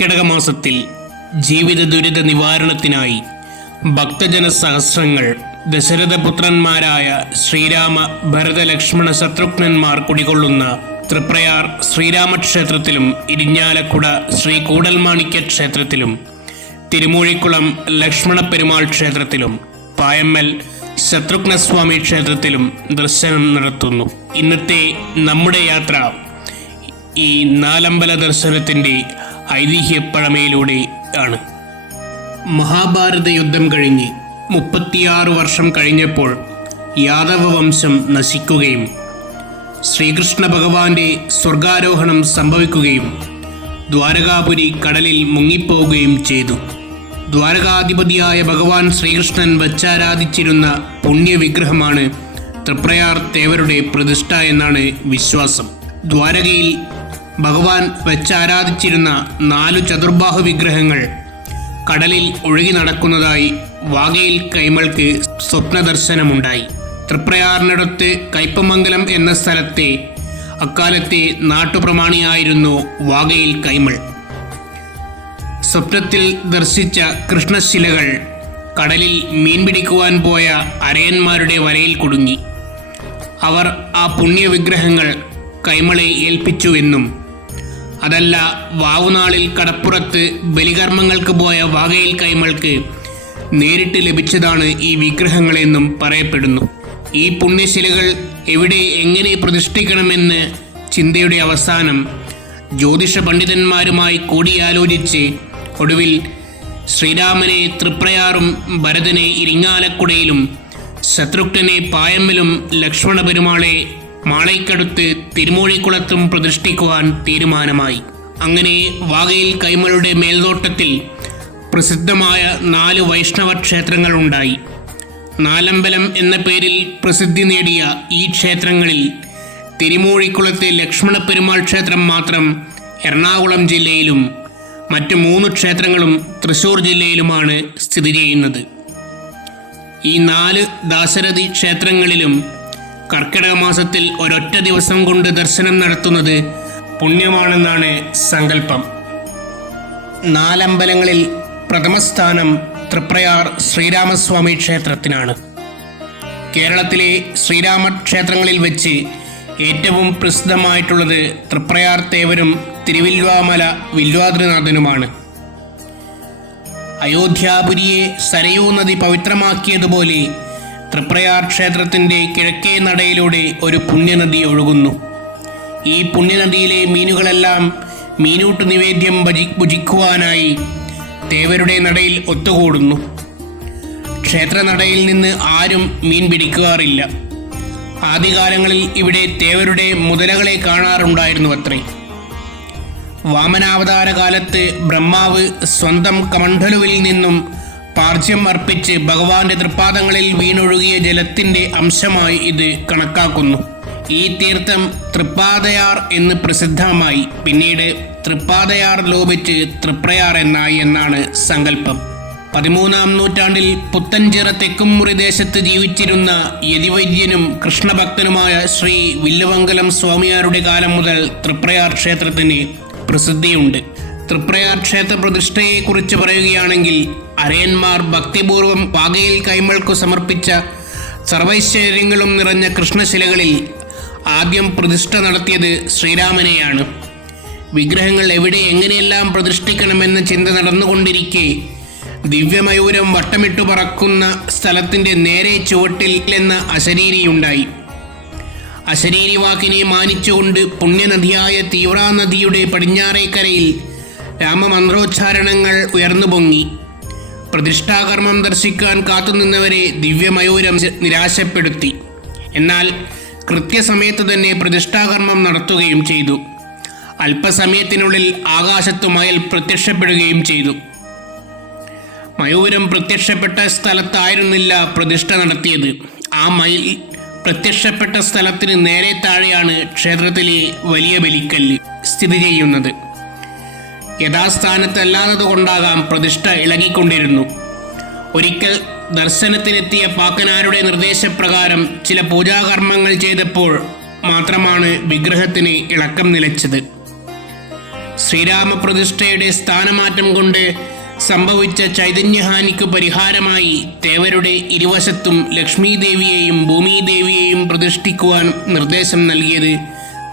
കർക്കിടക മാസത്തിൽ ജീവിത ദുരിത നിവാരണത്തിനായി ഭക്തജന സഹസ്രങ്ങൾ ദശരഥപുത്രന്മാരായ ശ്രീരാമ ഭരത ലക്ഷ്മണ ശത്രുഘ്നന്മാർ കുടികൊള്ളുന്ന തൃപ്രയാർ ശ്രീരാമക്ഷേത്രത്തിലും ഇരിഞ്ഞാലക്കുട ശ്രീ കൂടൽമാണിക്യ ക്ഷേത്രത്തിലും തിരുമൂഴിക്കുളം ലക്ഷ്മണ പെരുമാൾ ക്ഷേത്രത്തിലും പായമ്മൽ ശത്രുഘ്നസ്വാമി ക്ഷേത്രത്തിലും ദർശനം നടത്തുന്നു. ഇന്നത്തെ നമ്മുടെ യാത്ര ഈ നാലമ്പല ദർശനത്തിൻ്റെ ഐതിഹ്യപ്പഴമയിലൂടെ ആണ്. മഹാഭാരത യുദ്ധം കഴിഞ്ഞ് 36 വർഷം കഴിഞ്ഞപ്പോൾ യാദവ വംശം നശിക്കുകയും ശ്രീകൃഷ്ണ ഭഗവാന്റെ സ്വർഗാരോഹണം സംഭവിക്കുകയും ദ്വാരകാപുരി കടലിൽ മുങ്ങിപ്പോവുകയും ചെയ്തു. ദ്വാരകാധിപതിയായ ഭഗവാൻ ശ്രീകൃഷ്ണൻ വച്ചാരാധിച്ചിരുന്ന പുണ്യവിഗ്രഹമാണ് തൃപ്രയാർ തേവരുടെ പ്രതിഷ്ഠ എന്നാണ് വിശ്വാസം. ദ്വാരകയിൽ ഭഗവാൻ വച്ചാരാധിച്ചിരുന്ന 4 ചതുർബാഹു വിഗ്രഹങ്ങൾ കടലിൽ ഒഴുകി നടക്കുന്നതായി വാഗയിൽ കൈമൾക്ക് സ്വപ്നദർശനമുണ്ടായി. തൃപ്രയാറിനടുത്ത് കയ്പമംഗലം എന്ന സ്ഥലത്തെ അക്കാലത്തെ നാട്ടുപ്രമാണിയായിരുന്നു വാഗയിൽ കൈമൾ. സ്വപ്നത്തിൽ ദർശിച്ച കൃഷ്ണശിലകൾ കടലിൽ മീൻ പിടിക്കുവാൻ പോയ അരയന്മാരുടെ വലയിൽ കുടുങ്ങി. അവർ ആ പുണ്യവിഗ്രഹങ്ങൾ കൈമളെ ഏൽപ്പിച്ചുവെന്നും അതല്ല വാവുനാളിൽ കടപ്പുറത്ത് ബലികർമ്മങ്ങൾക്ക് പോയ വാഗയിൽ കൈമൾക്ക് നേരിട്ട് ലഭിച്ചതാണ് ഈ വിഗ്രഹങ്ങളെന്നും പറയപ്പെടുന്നു. ഈ പുണ്യശിലകൾ എവിടെ എങ്ങനെ പ്രതിഷ്ഠിക്കണമെന്ന് ചിന്തയുടെ അവസാനം ജ്യോതിഷ പണ്ഡിതന്മാരുമായി കൂടിയാലോചിച്ച് ഒടുവിൽ ശ്രീരാമനെ തൃപ്രയാറും ഭരതനെ ഇരിങ്ങാലക്കുടയിലും ശത്രുഘ്നനെ പായമ്മലും ലക്ഷ്മണ പെരുമാളെ മാളയ്ക്കടുത്ത് തിരുമൂഴിക്കുളത്തും പ്രതിഷ്ഠിക്കുവാൻ തീരുമാനമായി. അങ്ങനെ വാഗയിൽ കൈമളുടെ മേൽനോട്ടത്തിൽ പ്രസിദ്ധമായ 4 വൈഷ്ണവ ക്ഷേത്രങ്ങൾ ഉണ്ടായി. നാലമ്പലം എന്ന പേരിൽ പ്രസിദ്ധി നേടിയ ഈ ക്ഷേത്രങ്ങളിൽ തിരുമൂഴിക്കുളത്തെ ലക്ഷ്മണ പെരുമാൾ ക്ഷേത്രം മാത്രം എറണാകുളം ജില്ലയിലും മറ്റ് 3 ക്ഷേത്രങ്ങളും തൃശ്ശൂർ ജില്ലയിലുമാണ് സ്ഥിതി ചെയ്യുന്നത്. ഈ 4 ദാശരഥി ക്ഷേത്രങ്ങളിലും കർക്കിടക മാസത്തിൽ ഒരൊറ്റ ദിവസം കൊണ്ട് ദർശനം നടത്തുന്നത് പുണ്യമാണെന്നാണ് സങ്കല്പം. 4 അമ്പലങ്ങളിൽ പ്രഥമസ്ഥാനം തൃപ്രയാർ ശ്രീരാമസ്വാമി ക്ഷേത്രത്തിനാണ്. കേരളത്തിലെ ശ്രീരാമ ക്ഷേത്രങ്ങളിൽ വെച്ച് ഏറ്റവും പ്രസിദ്ധമായിട്ടുള്ളത് തൃപ്രയാർ തേവരും തിരുവില്വാമല വില്വാദ്രിനാഥനുമാണ്. അയോധ്യാപുരിയെ സരയൂ നദി പവിത്രമാക്കിയതുപോലെ തൃപ്രയാർ ക്ഷേത്രത്തിൻ്റെ കിഴക്കേ നടയിലൂടെ ഒരു പുണ്യനദി ഒഴുകുന്നു. ഈ പുണ്യനദിയിലെ മീനുകളെല്ലാം മീനൂട്ട് നിവേദ്യം ഭുജിക്കുവാനായി തേവരുടെ നടയിൽ ഒത്തുകൂടുന്നു. ക്ഷേത്രനടയിൽ നിന്ന് ആരും മീൻ പിടിക്കാറില്ല. ആദ്യകാലങ്ങളിൽ ഇവിടെ തേവരുടെ മുതലകളെ കാണാറുണ്ടായിരുന്നു അത്രേ. വാമനാവതാര കാലത്ത് ബ്രഹ്മാവ് സ്വന്തം കമണ്ഡലുവിൽ നിന്നും പാർജ്യം അർപ്പിച്ച് ഭഗവാന്റെ തൃപ്പാദങ്ങളിൽ വീണൊഴുകിയ ജലത്തിൻ്റെ അംശമായി ഇത് കണക്കാക്കുന്നു. ഈ തീർത്ഥം തൃപ്പാദയാർ എന്ന് പ്രസിദ്ധമായി. പിന്നീട് തൃപ്പാദയാർ ലോപിച്ച് തൃപ്രയാർ എന്നാണ് സങ്കല്പം. 13-ാം നൂറ്റാണ്ടിൽ പുത്തൻചിറ തെക്കുംമുറി ദേശത്ത് ജീവിച്ചിരുന്ന യതിവൈദ്യനും കൃഷ്ണഭക്തനുമായ ശ്രീ വില്ലുവങ്കലം സ്വാമിയാരുടെ കാലം മുതൽ തൃപ്രയാർ ക്ഷേത്രത്തിന് പ്രസിദ്ധിയുണ്ട്. തൃപ്രയാർ ക്ഷേത്ര പ്രതിഷ്ഠയെക്കുറിച്ച് പറയുകയാണെങ്കിൽ അരയന്മാർ ഭക്തിപൂർവം വാഗയിൽ കൈമൾക്കു സമർപ്പിച്ച സർവൈശ്വര്യങ്ങളും നിറഞ്ഞ കൃഷ്ണശിലകളിൽ ആദ്യം പ്രതിഷ്ഠ നടത്തിയത് ശ്രീരാമനെയാണ്. വിഗ്രഹങ്ങൾ എവിടെ എങ്ങനെയെല്ലാം പ്രതിഷ്ഠിക്കണമെന്ന ചിന്ത നടന്നുകൊണ്ടിരിക്കെ ദിവ്യമയൂരം വട്ടമിട്ടു പറക്കുന്ന സ്ഥലത്തിൻ്റെ നേരെ ചുവട്ടിൽ എന്ന അശരീരിയുണ്ടായി. അശരീരി വാക്കിനെ മാനിച്ചുകൊണ്ട് പുണ്യനദിയായ തീവ്രാനദിയുടെ പടിഞ്ഞാറേക്കരയിൽ രാമമന്ത്രോച്ചാരണങ്ങൾ ഉയർന്നു പൊങ്ങി. പ്രതിഷ്ഠാകർമ്മം ദർശിക്കാൻ കാത്തുനിന്നവരെ ദിവ്യമയൂരം നിരാശപ്പെടുത്തി. എന്നാൽ കൃത്യസമയത്ത് തന്നെ പ്രതിഷ്ഠാകർമ്മം നടത്തുകയും ചെയ്തു. അല്പസമയത്തിനുള്ളിൽ ആകാശത്തു മയിൽ പ്രത്യക്ഷപ്പെടുകയും ചെയ്തു. മയൂരം പ്രത്യക്ഷപ്പെട്ട സ്ഥലത്തായിരുന്നില്ല പ്രതിഷ്ഠ നടത്തിയത്. ആ മയിൽ പ്രത്യക്ഷപ്പെട്ട സ്ഥലത്തിന് നേരെ താഴെയാണ് ക്ഷേത്രത്തിലെ വലിയ ബലിക്കല്ല് സ്ഥിതി ചെയ്യുന്നത്. യഥാസ്ഥാനത്തല്ലാത്തത് കൊണ്ടാകാം പ്രതിഷ്ഠ ഇളകിക്കൊണ്ടിരുന്നു. ഒരിക്കൽ ദർശനത്തിനെത്തിയ പാക്കനാരുടെ നിർദ്ദേശപ്രകാരം ചില പൂജാകർമ്മങ്ങൾ ചെയ്തപ്പോൾ മാത്രമാണ് വിഗ്രഹത്തിന് ഇളക്കം നിലച്ചത്. ശ്രീരാമപ്രതിഷ്ഠയുടെ സ്ഥാനമാറ്റം കൊണ്ട് സംഭവിച്ച ചൈതന്യഹാനിക്ക് പരിഹാരമായി തേവരുടെ ഇരുവശത്തും ലക്ഷ്മീദേവിയെയും ഭൂമിദേവിയെയും പ്രതിഷ്ഠിക്കുവാൻ നിർദ്ദേശം നൽകിയത്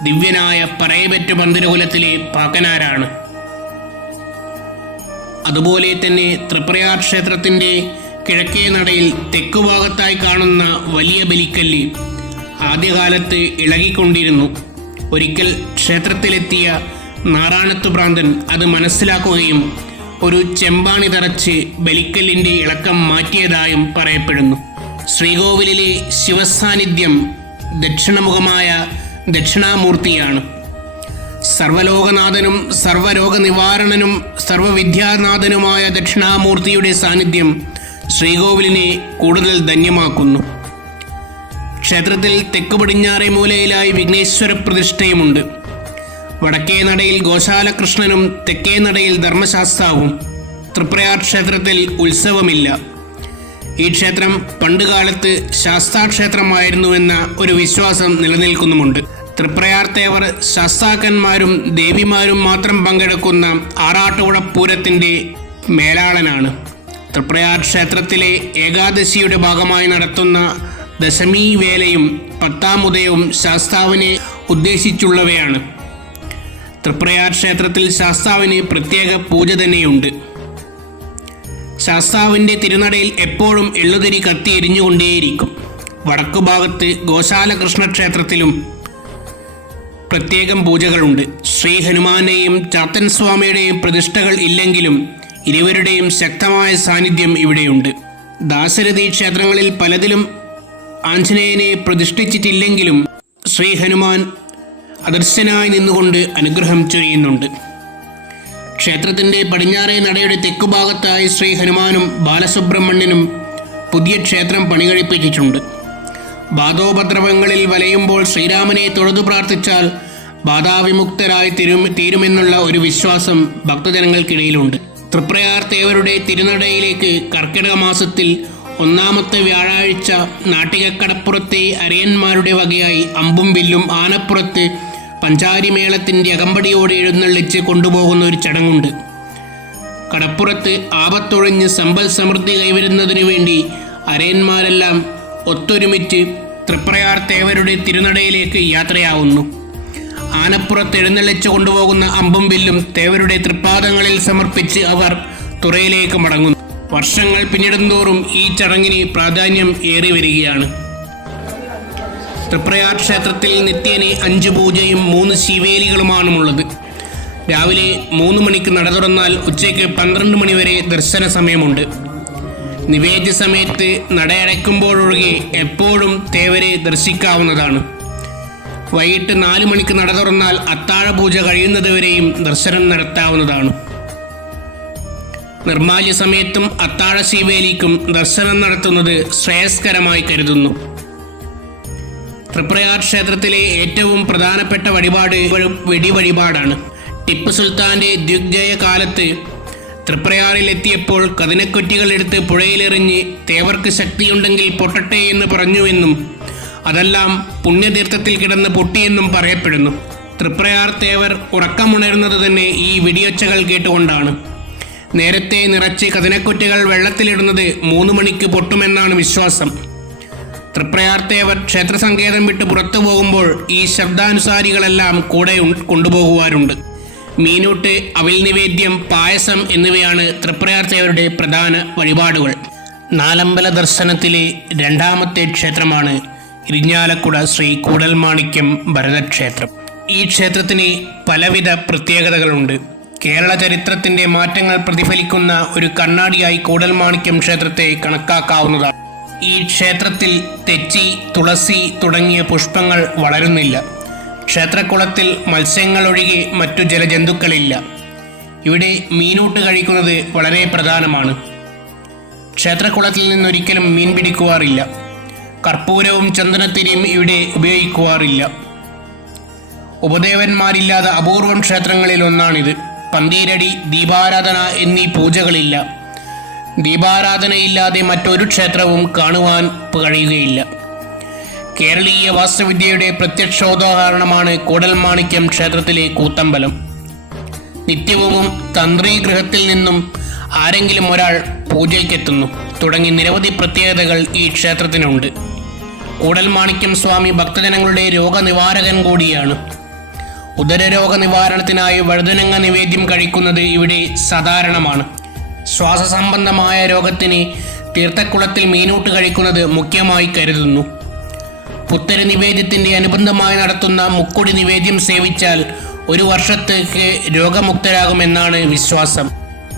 ദിവ്യനായ പറയപെറ്റ പന്തിരകുലത്തിലെ പാക്കനാരാണ്. അതുപോലെ തന്നെ തൃപ്രയാർ ക്ഷേത്രത്തിൻ്റെ കിഴക്കേ നടയിൽ തെക്കുഭാഗത്തായി കാണുന്ന വലിയ ബലിക്കല്ല് ആദ്യകാലത്ത് ഇളകിക്കൊണ്ടിരുന്നു. ഒരിക്കൽ ക്ഷേത്രത്തിലെത്തിയ നാറാണത്ത് ഭ്രാന്തൻ അത് മനസ്സിലാക്കുകയും ഒരു ചെമ്പാണി തറച്ച് ബലിക്കല്ലിൻ്റെ ഇളക്കം മാറ്റിയതായും പറയപ്പെടുന്നു. ശ്രീകോവിലിലെ ശിവസാന്നിധ്യം ദക്ഷിണമുഖമായ ദക്ഷിണാമൂർത്തിയാണ്. സർവലോകനാഥനും സർവരോഗനിവാരണനും സർവവിദ്യാനാഥനുമായ ദക്ഷിണാമൂർത്തിയുടെ സാന്നിധ്യം ശ്രീകോവിലിനെ കൂടുതൽ ധന്യമാക്കുന്നു. ക്ഷേത്രത്തിൽ തെക്ക് പടിഞ്ഞാറേ മൂലയിലായി വിഘ്നേശ്വര പ്രതിഷ്ഠയുമുണ്ട്. വടക്കേ നടയിൽ ഗോശാലകൃഷ്ണനും തെക്കേ നടയിൽ ധർമ്മശാസ്താവും. തൃപ്രയാർ ക്ഷേത്രത്തിൽ ഉത്സവമില്ല. ഈ ക്ഷേത്രം പണ്ടുകാലത്ത് ശാസ്താക്ഷേത്രമായിരുന്നുവെന്ന ഒരു വിശ്വാസം നിലനിൽക്കുന്നുമുണ്ട്. തൃപ്രയാർ തേവർ ശാസ്താക്കന്മാരും ദേവിമാരും മാത്രം പങ്കെടുക്കുന്ന ആറാട്ടുപുഴ പൂരത്തിൻ്റെ മേലാളനാണ്. തൃപ്രയാർ ക്ഷേത്രത്തിലെ ഏകാദശിയുടെ ഭാഗമായി നടത്തുന്ന ദശമി വേലയും പത്താം ഉദയവും ശാസ്താവിനെ ഉദ്ദേശിച്ചുള്ളവയാണ്. തൃപ്രയാർ ക്ഷേത്രത്തിൽ ശാസ്താവിന് പ്രത്യേക പൂജ തന്നെയുണ്ട്. ശാസ്താവിൻ്റെ തിരുനടയിൽ എപ്പോഴും എള്ളുതിരി കത്തി എരിഞ്ഞുകൊണ്ടേയിരിക്കും. വടക്കുഭാഗത്ത് ഗോശാലകൃഷ്ണ ക്ഷേത്രത്തിലും പ്രത്യേകം പൂജകളുണ്ട്. ശ്രീ ഹനുമാന്റെയും ചാത്തൻ സ്വാമിയുടെയും പ്രതിഷ്ഠകൾ ഇല്ലെങ്കിലും ഇരുവരുടെയും ശക്തമായ സാന്നിധ്യം ഇവിടെയുണ്ട്. ദാശരഥി ക്ഷേത്രങ്ങളിൽ പലതിലും ആഞ്ജനേയനെ പ്രതിഷ്ഠിച്ചിട്ടില്ലെങ്കിലും ശ്രീ ഹനുമാൻ അദർശനായി നിന്നുകൊണ്ട് അനുഗ്രഹം ചൊരിയുന്നുണ്ട്. ക്ഷേത്രത്തിൻ്റെ പടിഞ്ഞാറേ നടയുടെ തെക്കുഭാഗത്തായി ശ്രീ ഹനുമാനും ബാലസുബ്രഹ്മണ്യനും പുതിയ ക്ഷേത്രം പണികഴിപ്പിച്ചിട്ടുണ്ട്. ബാധോപദ്രവങ്ങളിൽ വലയുമ്പോൾ ശ്രീരാമനെ തൊഴുതു പ്രാർത്ഥിച്ചാൽ ബാധാവിമുക്തരായി തീരുമെന്നുള്ള ഒരു വിശ്വാസം ഭക്തജനങ്ങൾക്കിടയിലുണ്ട്. തൃപ്രയാർ തേവരുടെ തിരുനടയിലേക്ക് കർക്കിടക മാസത്തിൽ ഒന്നാമത്തെ വ്യാഴാഴ്ച നാട്ടികക്കടപ്പുറത്തെ അരയന്മാരുടെ വകയായി അമ്പും വില്ലും ആനപ്പുറത്ത് പഞ്ചാരിമേളത്തിൻ്റെ അകമ്പടിയോടെ എഴുന്നള്ളിച്ച് കൊണ്ടുപോകുന്ന ഒരു ചടങ്ങുണ്ട്. കടപ്പുറത്ത് ആപത്തൊഴിഞ്ഞ് സമ്പൽ സമൃദ്ധി കൈവരുന്നതിനു വേണ്ടി അരയന്മാരെല്ലാം ഒത്തൊരുമിച്ച് തൃപ്രയാർ തേവരുടെ തിരുനടയിലേക്ക് യാത്രയാവുന്നു. ആനപ്പുറത്ത് എഴുന്നള്ളിച്ച് കൊണ്ടുപോകുന്ന അമ്പും വില്ലും തേവരുടെ തൃപ്പാദങ്ങളിൽ സമർപ്പിച്ച് അവർ തുറയിലേക്ക് മടങ്ങുന്നു. വർഷങ്ങൾ പിന്നിടുന്തോറും ഈ ചടങ്ങിന് പ്രാധാന്യം ഏറി വരികയാണ്. തൃപ്രയാർ ക്ഷേത്രത്തിൽ നിത്യേന 5 പൂജയും 3 ശിവേലികളുമാണുള്ളത്. രാവിലെ 3 മണിക്ക് നട തുറന്നാൽ ഉച്ചയ്ക്ക് 12 മണി വരെ ദർശന സമയമുണ്ട്. നിവേദ്യ സമയത്ത് നടയടയ്ക്കുമ്പോഴൊഴികെ എപ്പോഴും തേവരെ ദർശിക്കാവുന്നതാണ്. വൈകിട്ട് 4 മണിക്ക് നട തുറന്നാൽ അത്താഴ പൂജ കഴിയുന്നതുവരെയും ദർശനം നടത്താവുന്നതാണ്. നിർമ്മാല്യ സമയത്തും അത്താഴ ശിവേലിക്കും ദർശനം നടത്തുന്നത് ശ്രേയസ്കരമായി കരുതുന്നു. തൃപ്രയാർ ക്ഷേത്രത്തിലെ ഏറ്റവും പ്രധാനപ്പെട്ട വഴിപാട് വെടിവഴിപാടാണ്. ടിപ്പു സുൽത്താൻ്റെ ദിഗ്വിജയ കാലത്ത് തൃപ്രയാറിൽ എത്തിയപ്പോൾ കതിനക്കുറ്റികൾ എടുത്ത് പുഴയിലെറിഞ്ഞ് തേവർക്ക് ശക്തിയുണ്ടെങ്കിൽ പൊട്ടട്ടെ എന്ന് പറഞ്ഞുവെന്നും അതെല്ലാം പുണ്യതീർത്ഥത്തിൽ കിടന്ന് പൊട്ടിയെന്നും പറയപ്പെടുന്നു. തൃപ്രയാർ തേവർ ഉറക്കമുണരുന്നത് തന്നെ ഈ വെടിയൊച്ചകൾ കേട്ടുകൊണ്ടാണ്. നേരത്തെ നിറച്ച് കതിനക്കുറ്റികൾ വെള്ളത്തിലിടുന്നത് 3 മണിക്ക് പൊട്ടുമെന്നാണ് വിശ്വാസം. തൃപ്രയാർ തേവർ ക്ഷേത്രസങ്കേതം വിട്ട് പുറത്തു പോകുമ്പോൾ ഈ ശബ്ദാനുസാരികളെല്ലാം കൂടെ കൊണ്ടുപോകുവാറുണ്ട്. മീനൂട്ട്, അവിൽ നിവേദ്യം, പായസം എന്നിവയാണ് തൃപ്രയാർ തേവരുടെ പ്രധാന വഴിപാടുകൾ. നാലമ്പല ദർശനത്തിലെ രണ്ടാമത്തെ ക്ഷേത്രമാണ് ഇരിഞ്ഞാലക്കുട ശ്രീ കൂടൽമാണിക്യം ഭരതക്ഷേത്രം. ഈ ക്ഷേത്രത്തിന് പലവിധ പ്രത്യേകതകളുണ്ട്. കേരള ചരിത്രത്തിൻ്റെ മാറ്റങ്ങൾ പ്രതിഫലിക്കുന്ന ഒരു കണ്ണാടിയായി കൂടൽമാണിക്യം ക്ഷേത്രത്തെ കണക്കാക്കാവുന്നതാണ്. ഈ ക്ഷേത്രത്തിൽ തെച്ചി, തുളസി തുടങ്ങിയ പുഷ്പങ്ങൾ വളരുന്നില്ല. ക്ഷേത്രക്കുളത്തിൽ മത്സ്യങ്ങളൊഴികെ മറ്റു ജലജന്തുക്കളില്ല. ഇവിടെ മീനൂട്ട് കഴിക്കുന്നത് വളരെ പ്രധാനമാണ്. ക്ഷേത്രക്കുളത്തിൽ നിന്നൊരിക്കലും മീൻ പിടിക്കുവാറില്ല. കർപ്പൂരവും ചന്ദനത്തിരിയും ഇവിടെ ഉപയോഗിക്കുവാറില്ല. ഉപദേവന്മാരില്ലാത്ത അപൂർവം ക്ഷേത്രങ്ങളിൽ ഒന്നാണിത്. പന്തീരടി, ദീപാരാധന എന്നീ പൂജകളില്ല. ദീപാരാധനയില്ലാതെ മറ്റൊരു ക്ഷേത്രവും കാണുവാൻ കഴിയുകയില്ല. കേരളീയ വാസ്തുവിദ്യയുടെ പ്രത്യക്ഷോദാഹരണമാണ് കൂടൽമാണിക്യം ക്ഷേത്രത്തിലെ കൂത്തമ്പലം. നിത്യവും തന്ത്രീഗൃഹത്തിൽ നിന്നും ആരെങ്കിലും ഒരാൾ പൂജയ്ക്കെത്തുന്നു തുടങ്ങി നിരവധി പ്രത്യേകതകൾ ഈ ക്ഷേത്രത്തിനുണ്ട്. കൂടൽമാണിക്യം സ്വാമി ഭക്തജനങ്ങളുടെ രോഗനിവാരകൻ കൂടിയാണ്. ഉദരരോഗ നിവാരണത്തിനായി വഴുതനങ്ങ നിവേദ്യം കഴിക്കുന്നത് ഇവിടെ സാധാരണമാണ്. ശ്വാസസംബന്ധമായ രോഗത്തിന് തീർത്ഥക്കുളത്തിൽ മീനൂട്ട് കഴിക്കുന്നത് മുഖ്യമായി കരുതുന്നു. പുത്തരി നിവേദ്യത്തിൻ്റെ അനുബന്ധമായി നടത്തുന്ന മുക്കുടി നിവേദ്യം സേവിച്ചാൽ 1 വർഷത്തേക്ക് രോഗമുക്തരാകുമെന്നാണ് വിശ്വാസം.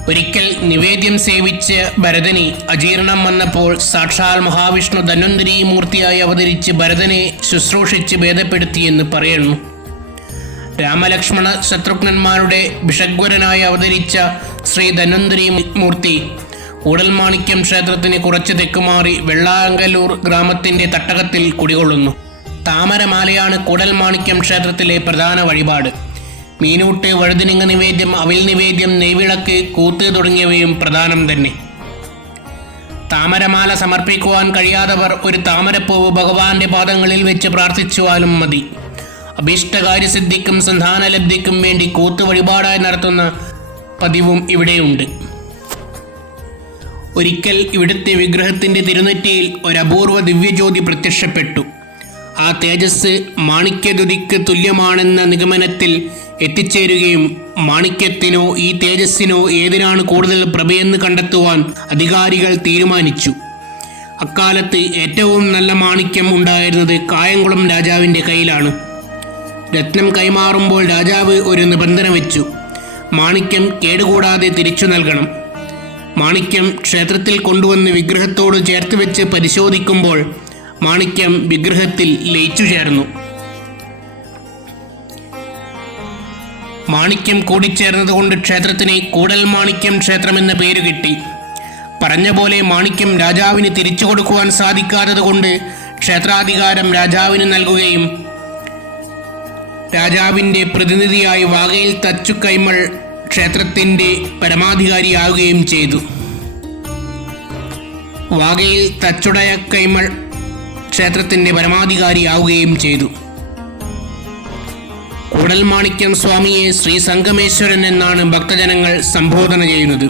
ഒരിക്കൽ നിവേദ്യം സേവിച്ച് ഭരതന് അജീർണം വന്നപ്പോൾ സാക്ഷാൽ മഹാവിഷ്ണു ധന്വന്തരി മൂർത്തിയായി അവതരിച്ച് ഭരതനെ ശുശ്രൂഷിച്ച് ഭേദപ്പെടുത്തിയെന്ന് പറയുന്നു. രാമലക്ഷ്മണ ശത്രുഘ്നന്മാരുടെ ഭിഷഗ്വരനായി അവതരിച്ച ശ്രീ ധന്വന്തരി മൂർത്തി കൂടൽമാണിക്യം ക്ഷേത്രത്തിന് കുറച്ച് തെക്കുമാറി വെള്ളാങ്കല്ലൂർ ഗ്രാമത്തിൻ്റെ തട്ടകത്തിൽ കുടികൊള്ളുന്നു. താമരമാലയാണ് കൂടൽമാണിക്യം ക്ഷേത്രത്തിലെ പ്രധാന വഴിപാട്. മീനൂട്ട്, വഴുതിനിങ്ങ നിവേദ്യം, അവിൽ നിവേദ്യം, നെയ്വിളക്ക്, കൂത്ത് തുടങ്ങിയവയും പ്രധാനം തന്നെ. താമരമാല സമർപ്പിക്കുവാൻ കഴിയാത്തവർ ഒരു താമരപ്പൂവ് ഭഗവാന്റെ പാദങ്ങളിൽ വെച്ച് പ്രാർത്ഥിച്ചുവാലും മതി. അഭീഷ്ടകാര്യസിദ്ധിക്കും സന്താനലബ്ധിക്കും വേണ്ടി കൂത്ത് വഴിപാടായി നടത്തുന്ന പതിവും ഇവിടെയുണ്ട്. ഒരിക്കൽ ഇവിടുത്തെ വിഗ്രഹത്തിൻ്റെ തിരുനെറ്റിയിൽ ഒരപൂർവ ദിവ്യജ്യോതി പ്രത്യക്ഷപ്പെട്ടു. ആ തേജസ് മാണിക്യദ്യുതിക്ക് തുല്യമാണെന്ന നിഗമനത്തിൽ എത്തിച്ചേരുകയും മാണിക്യത്തിനോ ഈ തേജസ്സിനോ ഏതിനാണ് കൂടുതൽ പ്രഭയെന്ന് കണ്ടെത്തുവാൻ അധികാരികൾ തീരുമാനിച്ചു. അക്കാലത്ത് ഏറ്റവും നല്ല മാണിക്യം ഉണ്ടായിരുന്നത് കായംകുളം രാജാവിൻ്റെ കയ്യിലാണ്. രത്നം കൈമാറുമ്പോൾ രാജാവ് ഒരു നിബന്ധന വെച്ചു: മാണിക്യം കേടുകൂടാതെ തിരിച്ചു നൽകണം. മാണിക്യം ക്ഷേത്രത്തിൽ കൊണ്ടുവന്ന് വിഗ്രഹത്തോട് ചേർത്ത് വെച്ച് പരിശോധിക്കുമ്പോൾ മാണിക്യം വിഗ്രഹത്തിൽ ലയിച്ചു ചേർന്നു. മാണിക്യം കൂടിച്ചേർന്നതുകൊണ്ട് ക്ഷേത്രത്തിന് കൂടൽമാണിക്യം ക്ഷേത്രമെന്ന പേര് കിട്ടി. പറഞ്ഞ പോലെ മാണിക്യം രാജാവിന് തിരിച്ചു കൊടുക്കുവാൻ സാധിക്കാത്തതുകൊണ്ട് ക്ഷേത്രാധികാരം രാജാവിന് നൽകുകയും രാജാവിൻ്റെ പ്രതിനിധിയായി വാകയിൽ തച്ചു കൈമൾ ക്ഷേത്രത്തിൻ്റെ പരമാധികാരിയാവുകയും ചെയ്തു. വാകയിൽ തച്ചുടയ കൈമൾ ക്ഷേത്രത്തിൻ്റെ പരമാധികാരിയാവുകയും ചെയ്തു. കൂടൽമാണിക്യം സ്വാമിയെ ശ്രീ സംഗമേശ്വരൻ എന്നാണ് ഭക്തജനങ്ങൾ സംബോധന ചെയ്യുന്നത്.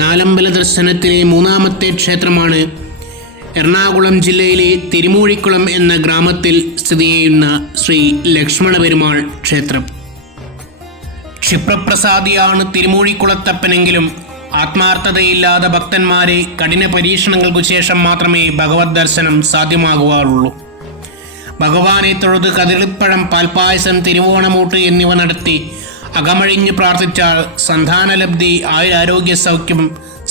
നാലമ്പല ദർശനത്തിലെ മൂന്നാമത്തെ ക്ഷേത്രമാണ് എറണാകുളം ജില്ലയിലെ തിരുമൂഴിക്കുളം എന്ന ഗ്രാമത്തിൽ സ്ഥിതി ചെയ്യുന്ന ശ്രീ ലക്ഷ്മണ പെരുമാൾ ക്ഷേത്രം. ക്ഷിപ്രപ്രസാദിയാണ് തിരുമൂഴിക്കുളത്തപ്പനെങ്കിലും ആത്മാർത്ഥതയില്ലാത്ത ഭക്തന്മാരെ കഠിന പരീക്ഷണങ്ങൾക്കു ശേഷം മാത്രമേ ഭഗവത് ദർശനം സാധ്യമാകുവാറുള്ളൂ. ഭഗവാനെ തൊഴുത് കദളിപ്പഴം, പാൽപ്പായസം, തിരുവോണമൂട്ട് എന്നിവ നടത്തി അകമഴിഞ്ഞ് പ്രാർത്ഥിച്ചാൽ സന്താനലബ്ധി, ആയുരാരോഗ്യ സൗഖ്യം,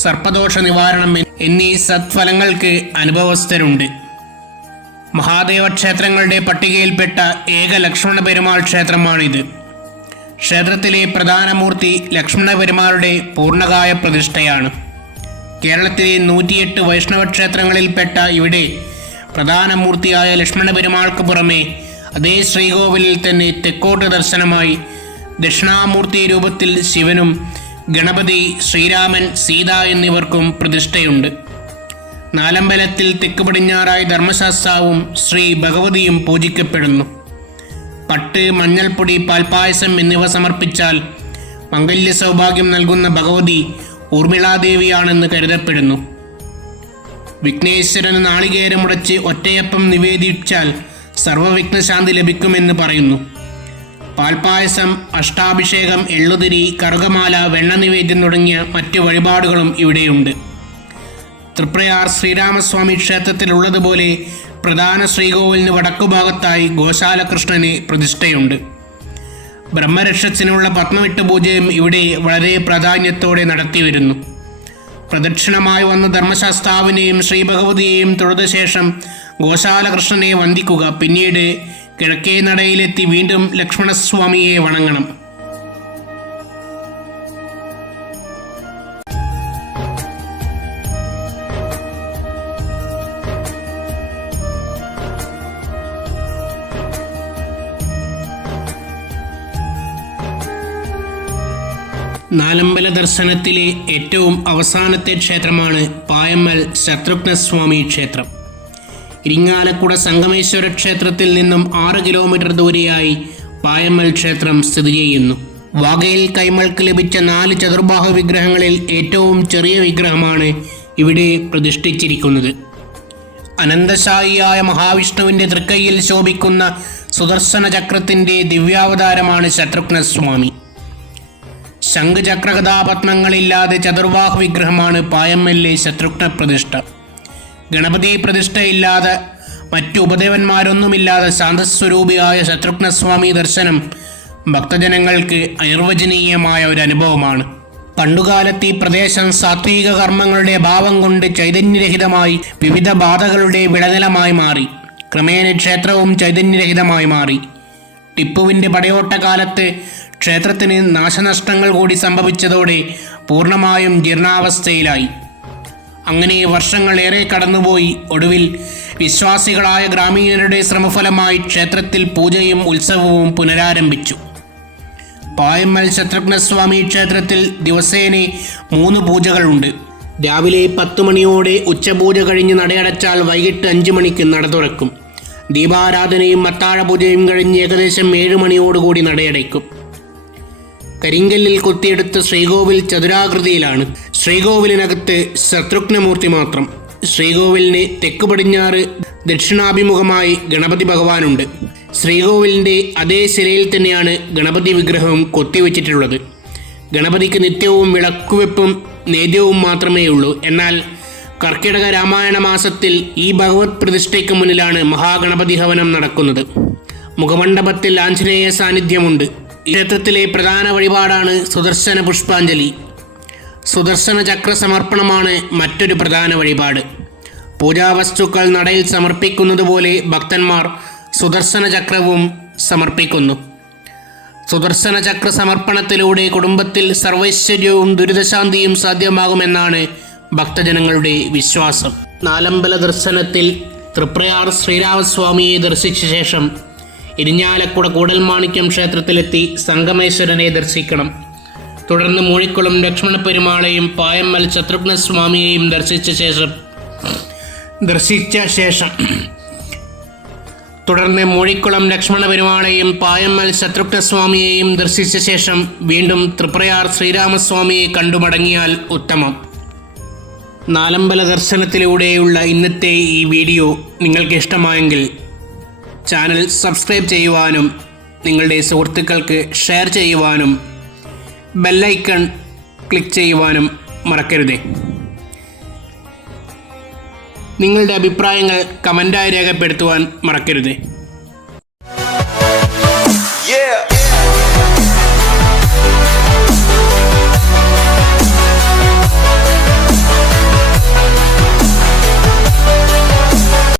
സർപ്പദോഷ നിവാരണം എന്നീ സത്ഫലങ്ങൾക്ക് അനുഭവസ്ഥരുണ്ട്. മഹാദേവ ക്ഷേത്രങ്ങളുടെ പട്ടികയിൽപ്പെട്ട ഏക ലക്ഷ്മണ പെരുമാൾ ക്ഷേത്രമാണിത്. ക്ഷേത്രത്തിലെ പ്രധാന മൂർത്തി ലക്ഷ്മണ പെരുമാളുടെ പൂർണ്ണകായ പ്രതിഷ്ഠയാണ്. കേരളത്തിലെ 108 വൈഷ്ണവ ക്ഷേത്രങ്ങളിൽപ്പെട്ട ഇവിടെ പ്രധാന മൂർത്തിയായ ലക്ഷ്മണ പെരുമാൾക്ക് പുറമെ അതേ ശ്രീകോവിലിൽ തന്നെ തെക്കോട്ട് ദർശനമായി ദക്ഷിണാമൂർത്തി രൂപത്തിൽ ശിവനും ഗണപതി, ശ്രീരാമൻ, സീത എന്നിവർക്കും പ്രതിഷ്ഠയുണ്ട്. നാലമ്പലത്തിൽ തെക്ക് പടിഞ്ഞാറായി ധർമ്മശാസ്താവും ശ്രീ ഭഗവതിയും പൂജിക്കപ്പെടുന്നു. പട്ട്, മഞ്ഞൾപ്പൊടി, പാൽപ്പായസം എന്നിവ സമർപ്പിച്ചാൽ മംഗല്യ സൗഭാഗ്യം നൽകുന്ന ഭഗവതി ഊർമിളാദേവിയാണെന്ന് കരുതപ്പെടുന്നു. വിഘ്നേശ്വരന് നാളികേരമുടച്ച് ഒറ്റയപ്പം നിവേദിച്ചാൽ സർവവിഘ്നശാന്തി ലഭിക്കുമെന്ന് പറയുന്നു. പാൽപ്പായസം, അഷ്ടാഭിഷേകം, എള്ളുതിരി, കറുകമാല, വെണ്ണ നിവേദ്യം തുടങ്ങിയ മറ്റ് വഴിപാടുകളും ഇവിടെയുണ്ട്. തൃപ്രയാർ ശ്രീരാമസ്വാമി ക്ഷേത്രത്തിലുള്ളതുപോലെ പ്രധാന ശ്രീകോവിലിന് വടക്കുഭാഗത്തായി ഗോശാലകൃഷ്ണന് പ്രതിഷ്ഠയുണ്ട്. ബ്രഹ്മരക്ഷസിനുള്ള പത്മവിട്ട് പൂജയും ഇവിടെ വളരെ പ്രാധാന്യത്തോടെ നടത്തിവരുന്നു. പ്രദക്ഷിണമായി വന്ന ധർമ്മശാസ്താവിനെയും ശ്രീഭഗവതിയെയും തൊഴുത ശേഷം ഗോശാലകൃഷ്ണനെ വന്ദിക്കുക. പിന്നീട് കിഴക്കേ നടയിലെത്തി വീണ്ടും ലക്ഷ്മണസ്വാമിയെ വണങ്ങണം. നാലമ്പല ദർശനത്തിലെ ഏറ്റവും അവസാനത്തെ ക്ഷേത്രമാണ് പായമ്മൽ ശത്രുഘ്നസ്വാമി ക്ഷേത്രം. ഇരിങ്ങാലക്കുട സംഗമേശ്വര ക്ഷേത്രത്തിൽ നിന്നും 6 കിലോമീറ്റർ ദൂരെയായി പായമ്മൽ ക്ഷേത്രം സ്ഥിതി ചെയ്യുന്നു. വാഗയിൽ കൈമൾക്ക് ലഭിച്ച 4 ചതുർബാഹു വിഗ്രഹങ്ങളിൽ ഏറ്റവും ചെറിയ വിഗ്രഹമാണ് ഇവിടെ പ്രതിഷ്ഠിച്ചിരിക്കുന്നത്. അനന്തശായിയായ മഹാവിഷ്ണുവിൻ്റെ തൃക്കൈയിൽ ശോഭിക്കുന്ന സുദർശന ചക്രത്തിൻ്റെ ദിവ്യാവതാരമാണ് ശത്രുഘ്നസ്വാമി. ശംഖചക്രകഥാപത്മങ്ങളില്ലാതെ ചതുർബാഹു വിഗ്രഹമാണ് പായമ്മലിലെ ശത്രുഘ്ന പ്രതിഷ്ഠ. ഗണപതി പ്രതിഷ്ഠയില്ലാതെ മറ്റു ഉപദേവന്മാരൊന്നുമില്ലാതെ ശാന്തസ്വരൂപിയായ ശത്രുഘ്നസ്വാമി ദർശനം ഭക്തജനങ്ങൾക്ക് അനിർവചനീയമായ ഒരു അനുഭവമാണ്. പണ്ടുകാലത്ത് ഈ പ്രദേശം സാത്വിക കർമ്മങ്ങളുടെ അഭാവം കൊണ്ട് ചൈതന്യരഹിതമായി വിവിധ ബാധകളുടെ വിളനിലമായി മാറി. ക്രമേണ ക്ഷേത്രവും ചൈതന്യരഹിതമായി മാറി. ടിപ്പുവിൻ്റെ പടയോട്ടകാലത്ത് ക്ഷേത്രത്തിന് നാശനഷ്ടങ്ങൾ കൂടി സംഭവിച്ചതോടെ പൂർണ്ണമായും ജീർണാവസ്ഥയിലായി. അങ്ങനെ വർഷങ്ങളേറെ കടന്നുപോയി. ഒടുവിൽ വിശ്വാസികളായ ഗ്രാമീണരുടെ ശ്രമഫലമായി ക്ഷേത്രത്തിൽ പൂജയും ഉത്സവവും പുനരാരംഭിച്ചു. പായമ്മൽ ശത്രുഘ്നസ്വാമി ക്ഷേത്രത്തിൽ ദിവസേന 3 പൂജകളുണ്ട്. രാവിലെ 10 മണിയോടെ ഉച്ചപൂജ കഴിഞ്ഞ് നടയടച്ചാൽ വൈകിട്ട് 5 മണിക്ക് നട തുറക്കും. ദീപാരാധനയും അത്താഴ പൂജയും കഴിഞ്ഞ് ഏകദേശം 7 മണിയോടുകൂടി നടയടയ്ക്കും. കരിങ്കല്ലിൽ കൊത്തിയെടുത്ത ശ്രീകോവിൽ ചതുരാകൃതിയിലാണ്. ശ്രീകോവിലിനകത്ത് ശത്രുഘ്നമൂർത്തി മാത്രം. ശ്രീകോവിലിന് തെക്ക് പടിഞ്ഞാറ് ദക്ഷിണാഭിമുഖമായി ഗണപതി ഭഗവാനുണ്ട്. ശ്രീകോവിലിൻ്റെ അതേ ശിലയിൽ തന്നെയാണ് ഗണപതി വിഗ്രഹവും കൊത്തിവെച്ചിട്ടുള്ളത്. ഗണപതിക്ക് നിത്യവും വിളക്കുവെപ്പും നേദ്യവും മാത്രമേ ഉള്ളൂ. എന്നാൽ കർക്കിടക രാമായണ മാസത്തിൽ ഈ ഭഗവത് പ്രതിഷ്ഠയ്ക്ക് മുന്നിലാണ് മഹാഗണപതി ഹവനം നടക്കുന്നത്. മുഖമണ്ഡപത്തിൽ ആഞ്ജനേയ സാന്നിധ്യമുണ്ട്. ക്ഷേത്രത്തിലെ പ്രധാന വഴിപാടാണ് സുദർശന പുഷ്പാഞ്ജലി. സുദർശന ചക്ര സമർപ്പണമാണ് മറ്റൊരു പ്രധാന വഴിപാട്. പൂജാവസ്തുക്കൾ നടയിൽ സമർപ്പിക്കുന്നത് പോലെ ഭക്തന്മാർ സുദർശന ചക്രവും സമർപ്പിക്കുന്നു. സുദർശന ചക്ര സമർപ്പണത്തിലൂടെ കുടുംബത്തിൽ സർവൈശ്വര്യവും ദുരിതശാന്തിയും സാധ്യമാകുമെന്നാണ് ഭക്തജനങ്ങളുടെ വിശ്വാസം. നാലമ്പല ദർശനത്തിൽ തൃപ്രയാർ ശ്രീരാമസ്വാമിയെ ദർശിച്ച ശേഷം ഇരിഞ്ഞാലക്കുട കൂടൽമാണിക്യം ക്ഷേത്രത്തിലെത്തി സംഗമേശ്വരനെ ദർശിക്കണം. തുടർന്ന് മൂഴിക്കുളം ലക്ഷ്മണ പെരുമാളെയും പായമ്മൽ ശത്രുഘ്നസ്വാമിയെയും ദർശിച്ച ശേഷം വീണ്ടും തൃപ്രയാർ ശ്രീരാമസ്വാമിയെ കണ്ടുമടങ്ങിയാൽ ഉത്തമം. നാലമ്പല ദർശനത്തിലൂടെയുള്ള ഇന്നത്തെ ഈ വീഡിയോ നിങ്ങൾക്ക് ഇഷ്ടമായെങ്കിൽ ചാനൽ സബ്സ്ക്രൈബ് ചെയ്യുവാനും നിങ്ങളുടെ സുഹൃത്തുക്കൾക്ക് ഷെയർ ചെയ്യുവാനും ബെല്ലൈക്കൺ ക്ലിക്ക് ചെയ്യുവാനും മറക്കരുത്. നിങ്ങളുടെ അഭിപ്രായങ്ങൾ കമൻറ്റായി രേഖപ്പെടുത്തുവാൻ മറക്കരുത്.